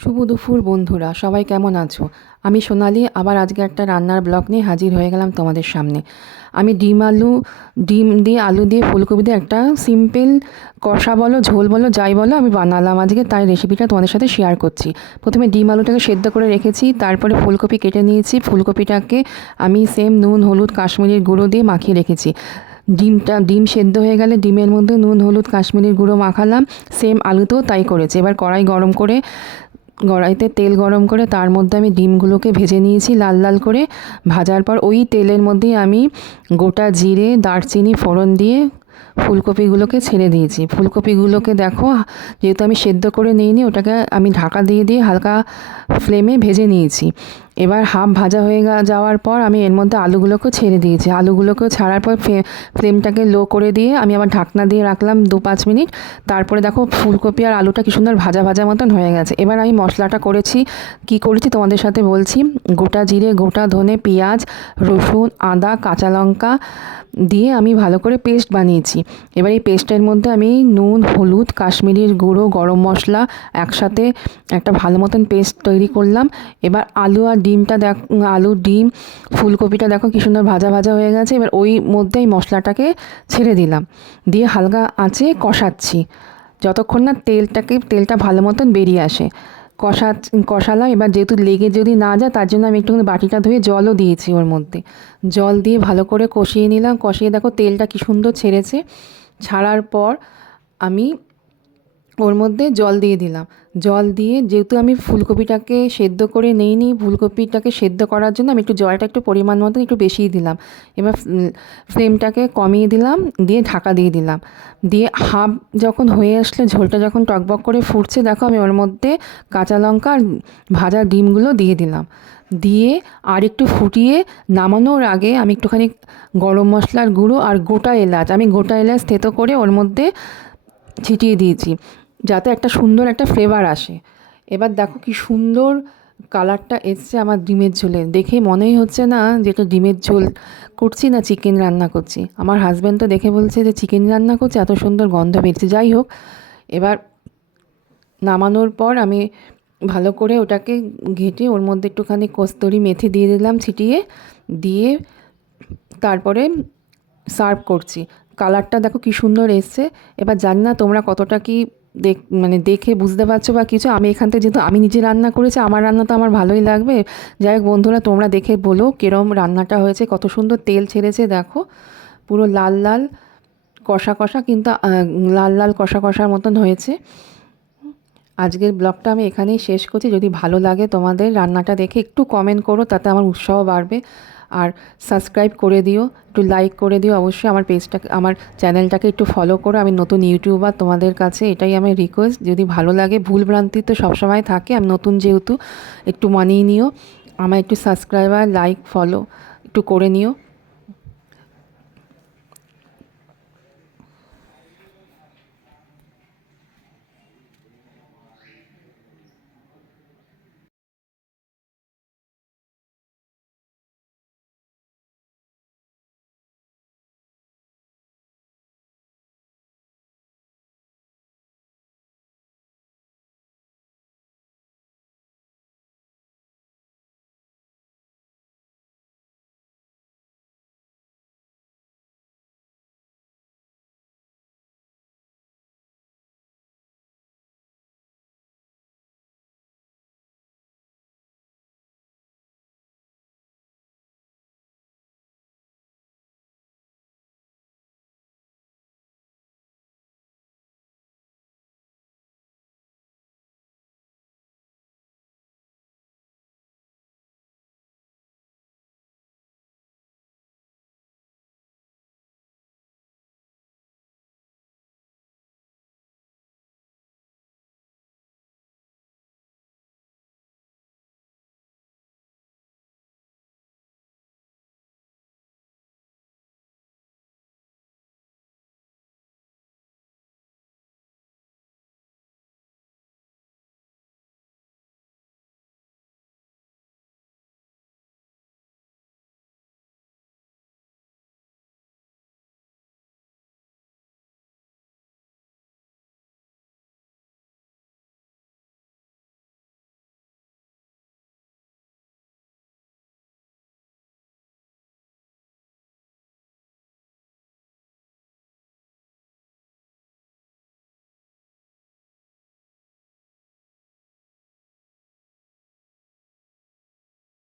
শুভ দুপুর বন্ধুরা, সবাই কেমন আছো? আমি সোনালি আবার আজকে একটা রান্নার ব্লগ নিয়ে হাজির হয়ে গেলাম তোমাদের সামনে। আমি ডিম দিয়ে আলু দিয়ে ফুলকপি দিয়ে একটা সিম্পল কষা বলো ঝোল বলো যাই বলো আমি বানালাম আজকে, তাই রেসিপিটা তোমাদের সাথে শেয়ার করছি। প্রথমে ডিম আলুটাকে সেদ্ধ করে রেখেছি, তারপরে ফুলকপি কেটে নিয়েছি। ফুলকপিটাকে আমি সেম নুন হলুদ কাশ্মীরের গুঁড়ো দিয়ে মাখিয়ে রেখেছি। ডিম সেদ্ধ হয়ে গেলে ডিমের মধ্যে নুন হলুদ কাশ্মীরের গুঁড়ো মাখালাম। সেম আলুতেও তাই করেছি। এবার কড়াইতে তেল গরম করে তার মধ্যে আমি ডিমগুলোকে ভেজে নিয়েছি লাল লাল করে। ভাজার পর ওই তেলের মধ্যেই আমি গোটা জিরে দারচিনি ফোড়ন দিয়ে ফুলকপিগুলোকে ছেড়ে দিয়েছি। ফুলকপিগুলোকে দেখো, যেহেতু আমি সেদ্ধ করে নিইনি, ওটাকে আমি ঢাকা দিয়ে দিয়ে হালকা ফ্লেমে ভেজে নিয়েছি। এবার হাফ ভাজা হয়ে যাওয়ার পর আমি এর মধ্যে আলুগুলোকেও ছেড়ে দিয়েছি। আলুগুলোকেও ছাড়ার পর ফ্লেমটাকে লো করে দিয়ে আমি আবার ঢাকনা দিয়ে রাখলাম 2-5 মিনিট। তারপরে দেখো ফুলকপি আর আলুটা কি সুন্দর ভাজা ভাজা মতন হয়ে গেছে। এবার আমি মশলাটা করেছি তোমাদের সাথে বলছি। গোটা জিরে গোটা ধনে পেঁয়াজ রসুন আদা কাঁচা লঙ্কা দিয়ে আমি ভালো করে পেস্ট বানিয়েছি। এবার এই পেস্টের মধ্যে আমি নুন হলুদ কাশ্মীরের গুঁড়ো গরম মশলা একসাথে একটা ভালো মতন পেস্ট তৈরি করলাম। এবার আলু ডিম ফুলকপিটা দেখো কি সুন্দর ভাজা ভাজা হয়ে গেছে। এবার ওই মধ্যে এই মশলাটাকে ছেড়ে দিলাম, দিয়ে হালকা আঁচে কষাচ্ছি যতক্ষণ না তেলটা ভালো মতন বেরিয়ে আসে। কষালাম। এবার যেহেতু লেগে যদি না যায় তার জন্য আমি একটুখানি বাটিটা ধুয়ে জলও দিয়েছি ওর মধ্যে। জল দিয়ে ভালো করে কষিয়ে নিলাম। কষিয়ে দেখো তেলটা কি সুন্দর ছেড়েছে। ছাড়ার পর আমি ওর মধ্যে জল দিয়ে দিলাম। জল দিয়ে যেহেতু আমি ফুলকপিটাকে সেদ্ধ করে নিইনি, ফুলকপিটাকে সেদ্ধ করার জন্য আমি জলটা একটু পরিমাণ মতন একটু বেশিই দিলাম। এবার ফ্লেমটাকে কমিয়ে দিলাম, দিয়ে ঢাকা দিয়ে দিলাম। দিয়ে হাফ যখন হয়ে আসলে ঝোলটা যখন টকবক করে ফুটছে, দেখো আমি ওর মধ্যে কাঁচা লঙ্কা আর ভাজা ডিমগুলো দিয়ে দিলাম। দিয়ে আর একটু ফুটিয়ে নামানোর আগে আমি একটুখানি গরম মশলার গুঁড়ো আর আমি গোটা এলাচ থেতো করে ওর মধ্যে ছিটিয়ে দিয়েছি, যাতে একটা সুন্দর একটা ফ্লেভার আসে। এবার দেখো কি সুন্দর কালারটা এসছে আমার ডিমের ঝোলে। দেখে মনেই হচ্ছে না যে এটা ডিমের ঝোল করছি না চিকেন রান্না করছি। আমার হাজব্যান্ড তো দেখে বলছে যে চিকেন রান্না করছে, এত সুন্দর গন্ধ বেরছে। যাই হোক, এবার নামানোর পর আমি ভালো করে ওটাকে ঘেঁটে ওর মধ্যে একটুখানি কস্তুরি মেথি দিয়ে দিলাম ছিটিয়ে, দিয়ে তারপরে সার্ভ করছি। কালারটা দেখো কি সুন্দর এসছে। এবার জানি না তোমরা কতটা কি দেখে বুঝতে পারছো বা কিছু। আমি এখান থেকে যেহেতু আমি নিজে রান্না করেছি, আমার রান্না তো আমার ভালোই লাগবে। যাই হোক বন্ধুরা, তোমরা দেখে বলো কিরম রান্নাটা হয়েছে। কত সুন্দর তেল ছেড়েছে দেখো, পুরো লাল লাল কষা কষা, কিন্তু লাল লাল কষা কষার মতন হয়েছে। আজকের ব্লগটা আমি এখানেই শেষ করছি। যদি ভালো লাগে তোমাদের রান্নাটা দেখে একটু কমেন্ট করো, তাতে আমার উৎসাহ বাড়বে। আর সাবস্ক্রাইব করে দিও, একটু লাইক করে দিও। অবশ্যই আমার চ্যানেলটাকে একটু ফলো করো। আমি নতুন ইউটিউবার, তোমাদের কাছে এটাই আমার রিকোয়েস্ট। যদি ভালো লাগে, ভুলভ্রান্তি তো সবসময় থাকে, আমি নতুন যেহেতু একটু মানিয়ে নিও। আমার একটু সাবস্ক্রাইবার লাইক ফলো একটু করে নিও।